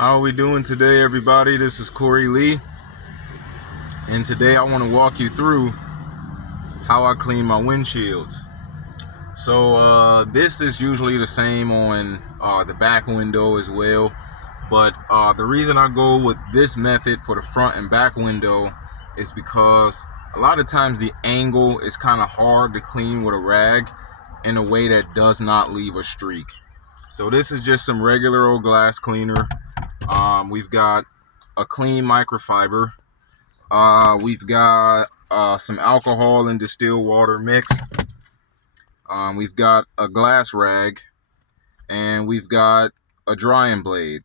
How are we doing today, everybody? This is Corey Lee, and today I want to walk you through how I clean my windshields. So this is usually the same on the back window as well, but the reason I go with this method for the front and back window is because a lot of times the angle is kind of hard to clean with a rag in a way that does not leave a streak. So this is just some regular old glass cleaner. We've got a clean microfiber. We've got some alcohol and distilled water mixed. We've got a glass rag, and we've got a drying blade.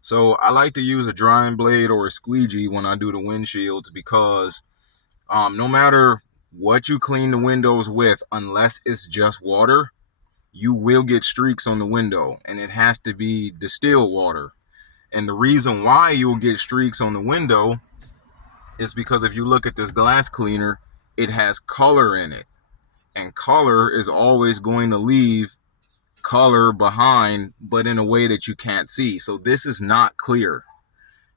So I like to use a drying blade or a squeegee when I do the windshields because no matter what you clean the windows with, unless it's just water, you will get streaks on the window, and it has to be distilled water. And the reason why you will get streaks on the window is because if you look at this glass cleaner, it has color in it. And color is always going to leave color behind, but in a way that you can't see. So this is not clear.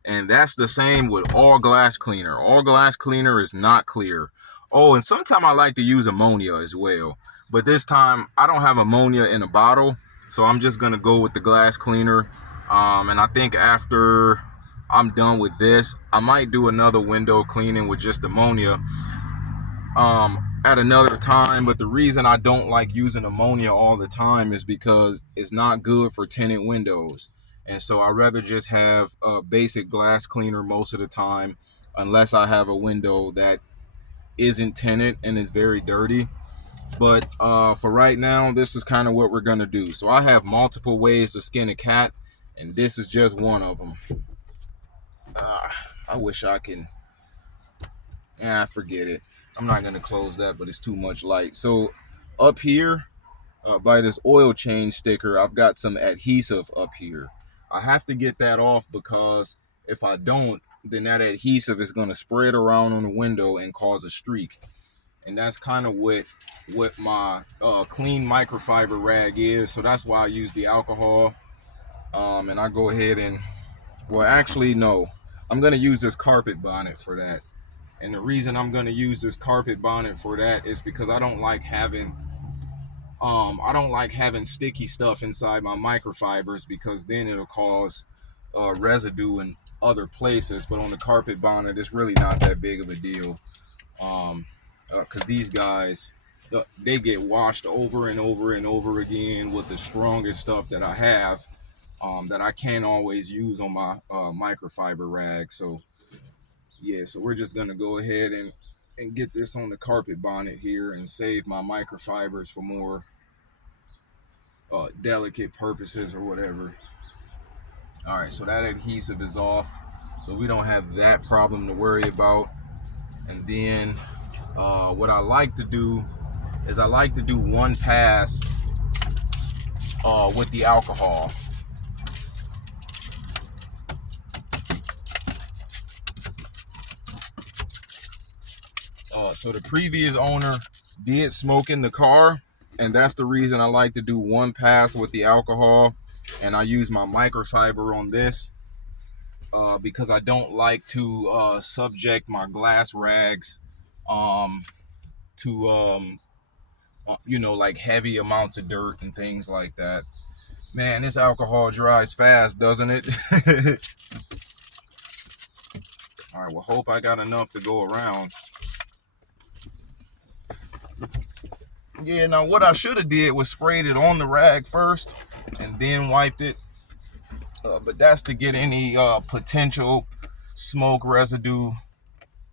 And that's the same with all glass cleaner. All glass cleaner is not clear. Oh, and sometimes I like to use ammonia as well. But this time I don't have ammonia in a bottle, so I'm just going to go with the glass cleaner. And I think after I'm done with this, I might do another window cleaning with just ammonia at another time. But the reason I don't like using ammonia all the time is because it's not good for tinted windows. And so I'd rather just have a basic glass cleaner most of the time, unless I have a window that isn't tinted and is very dirty. But for right now, this is kind of what we're going to do. So I have multiple ways to skin a cat, and this is just one of them. I wish I can. Forget it. I'm not going to close that, but it's too much light. So up here, by this oil change sticker, I've got some adhesive up here. I have to get that off because if I don't, then that adhesive is going to spread around on the window and cause a streak. And that's kind of what my clean microfiber rag is. So that's why I use the alcohol. And I go ahead and, well, actually, no. I'm going to use this carpet bonnet for that. And the reason I'm going to use this carpet bonnet for that is because I don't like having sticky stuff inside my microfibers, because then it'll cause residue in other places. But on the carpet bonnet, it's really not that big of a deal. Because these guys, they get washed over and over and over again with the strongest stuff that I have, that I can't always use on my microfiber rag. So yeah, so we're just gonna go ahead and get this on the carpet bonnet here and save my microfibers for more delicate purposes or whatever. All right, so that adhesive is off, so we don't have that problem to worry about. And then what I like to do is I like to do one pass with the alcohol. So the previous owner did smoke in the car, and that's the reason I like to do one pass with the alcohol. And I use my microfiber on this because I don't like to subject my glass rags to like heavy amounts of dirt and things like that. Man, this alcohol dries fast, doesn't it? All right, well, hope I got enough to go around. Yeah, now what I should have did was sprayed it on the rag first and then wiped it. But that's to get any potential smoke residue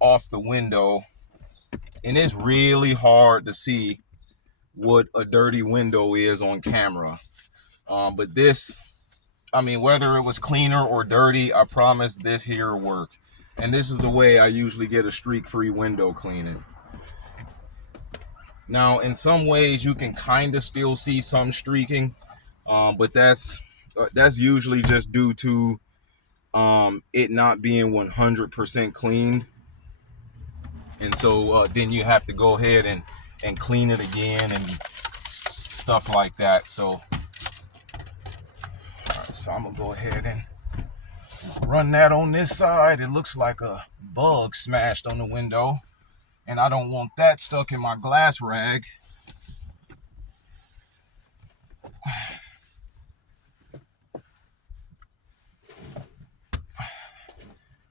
off the window. And it's really hard to see what a dirty window is on camera. But this, whether it was cleaner or dirty, I promise this here will work. And this is the way I usually get a streak-free window cleaning. Now, in some ways, you can kind of still see some streaking, but that's usually just due to it not being 100% cleaned. And so then you have to go ahead and clean it again and stuff like that. So, all right, so I'm gonna go ahead and Run that on this side. It looks like a bug smashed on the window, and I don't want that stuck in my glass rag.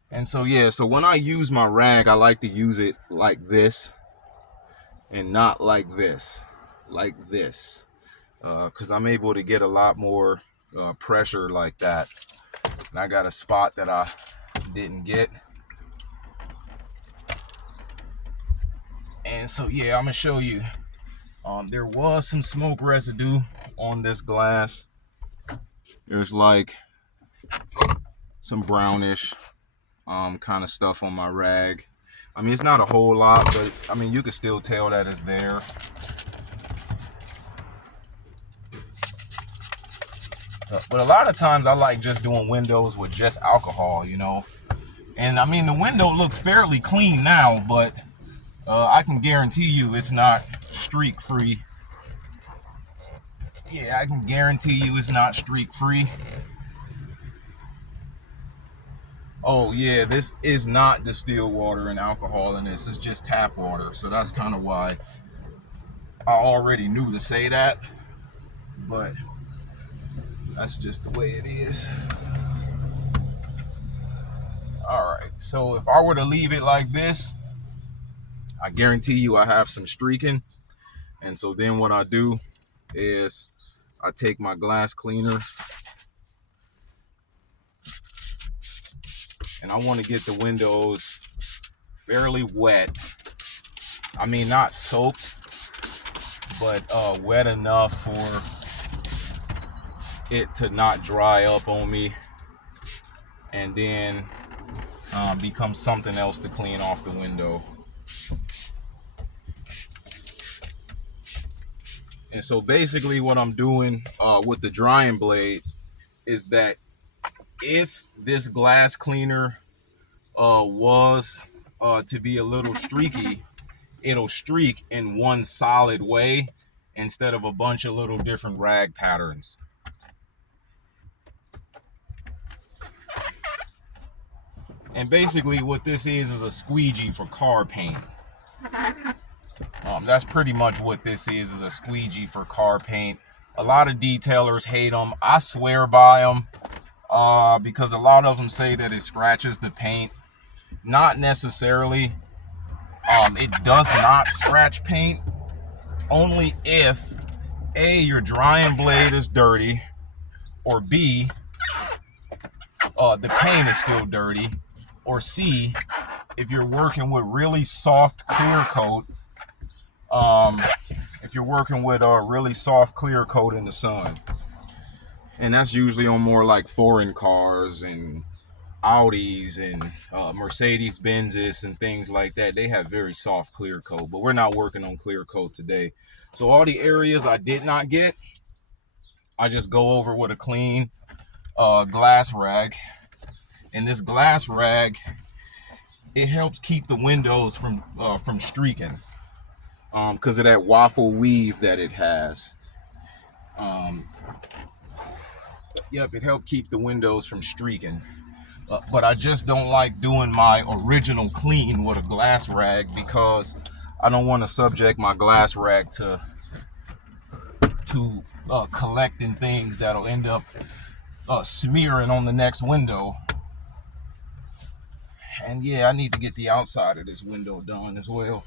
And so yeah, so when I use my rag, I like to use it like this and not like this, because I'm able to get a lot more pressure like that. And I got a spot that I didn't get. And so yeah, I'm gonna show you. There was some smoke residue on this glass. There's like some brownish kind of stuff on my rag. I mean, it's not a whole lot, but I mean, you can still tell that it's there. But a lot of times I like just doing windows with just alcohol, you know. And I mean, the window looks fairly clean now, but I can guarantee you it's not streak free. Yeah, I can guarantee you it's not streak free. Oh yeah, this is not distilled water and alcohol in this. It's just tap water. So that's kind of why I already knew to say that. But that's just the way it is. All right, so if I were to leave it like this, I guarantee you I have some streaking. And so then what I do is I take my glass cleaner and I want to get the windows fairly wet. I mean, not soaked, but wet enough for it to not dry up on me and then become something else to clean off the window. And so basically what I'm doing with the drying blade is that if this glass cleaner was to be a little streaky, it'll streak in one solid way instead of a bunch of little different rag patterns. And basically what this is a squeegee for car paint. That's pretty much what this is a squeegee for car paint. A lot of detailers hate them. I swear by them because a lot of them say that it scratches the paint. Not necessarily. It does not scratch paint. Only if A, your drying blade is dirty, or B, the paint is still dirty, or C, if you're working with really soft clear coat. If you're working with a really soft clear coat in the sun, and that's usually on more like foreign cars and Audis and Mercedes Benzes and things like that. They have very soft clear coat, but we're not working on clear coat today. So all the areas I did not get, I just go over with a clean glass rag. And this glass rag, it helps keep the windows from streaking. Because of that waffle weave that it has. Yep, it helped keep the windows from streaking. But I just don't like doing my original clean with a glass rag because I don't want to subject my glass rag to collecting things that'll end up smearing on the next window. And yeah, I need to get the outside of this window done as well.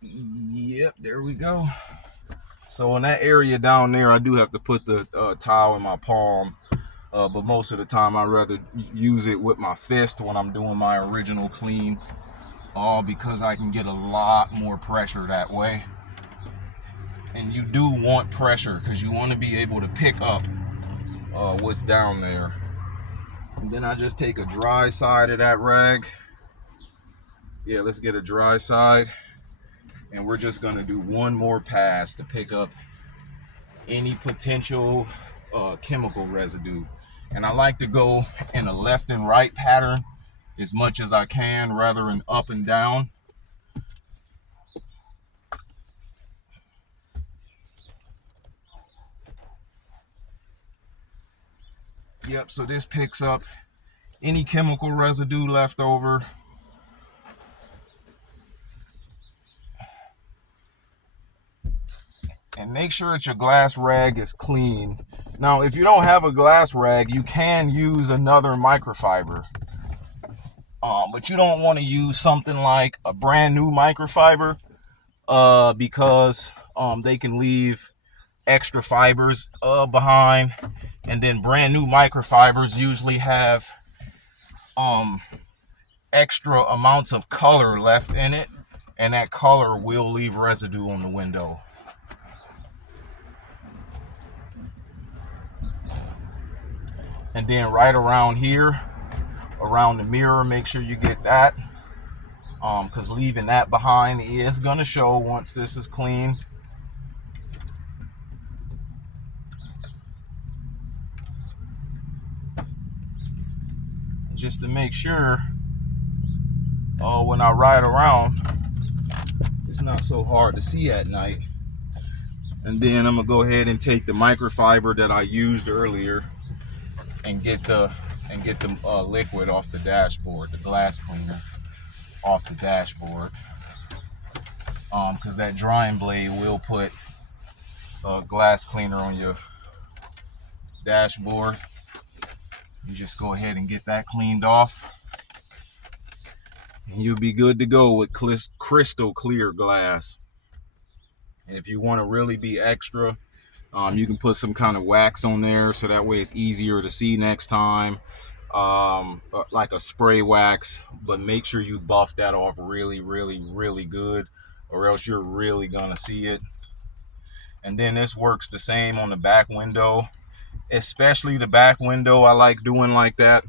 Yep, there we go. So in that area down there, I do have to put the towel in my palm, but most of the time I rather use it with my fist when I'm doing my original clean, all because I can get a lot more pressure that way. And you do want pressure because you want to be able to pick up what's down there. And then I just take a dry side of that rag. Yeah, let's get a dry side. And we're just gonna do one more pass to pick up any potential chemical residue. And I like to go in a left and right pattern as much as I can rather than up and down. Yep, so this picks up any chemical residue left over. And make sure that your glass rag is clean. Now, if you don't have a glass rag, you can use another microfiber. But you don't want to use something like a brand new microfiber because they can leave extra fibers behind. And then brand new microfibers usually have extra amounts of color left in it, and that color will leave residue on the window. And then right around here, around the mirror, make sure you get that, because leaving that behind is gonna show once this is clean. Just to make sure when I ride around, it's not so hard to see at night. And then I'm gonna go ahead and take the microfiber that I used earlier and get the liquid off the dashboard, the glass cleaner off the dashboard, because that drying blade will put glass cleaner on your dashboard. You just go ahead and get that cleaned off, and you'll be good to go with crystal clear glass. And if you want to really be extra, you can put some kind of wax on there, so that way it's easier to see next time, like a spray wax. But make sure you buff that off really, really, really good, or else you're really gonna see it. And then this works the same on the back window, especially the back window. I like doing like that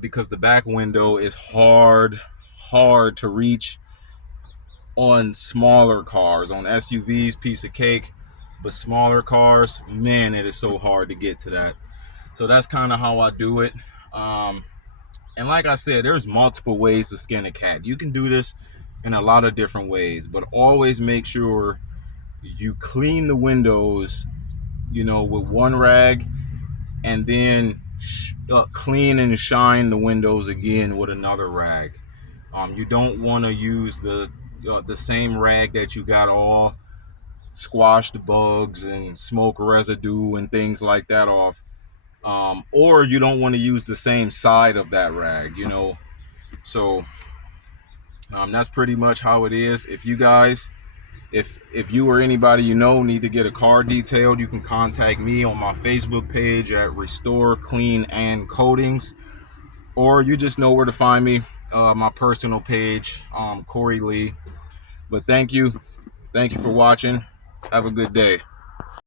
because the back window is hard to reach on smaller cars. On SUVs, piece of cake. But smaller cars, man, it is so hard to get to that. So that's kind of how I do it. And like I said, there's multiple ways to skin a cat. You can do this in a lot of different ways, but always make sure you clean the windows, with one rag, and then clean and shine the windows again with another rag. You don't want to use the same rag that you got all squashed bugs and smoke residue and things like that off, or you don't want to use the same side of that rag, so that's pretty much how it is. If you guys, if you or anybody need to get a car detailed, you can contact me on my Facebook page at Restore Clean and Coatings, or you just know where to find me, my personal page, Corey Lee. But thank you for watching. Have a good day.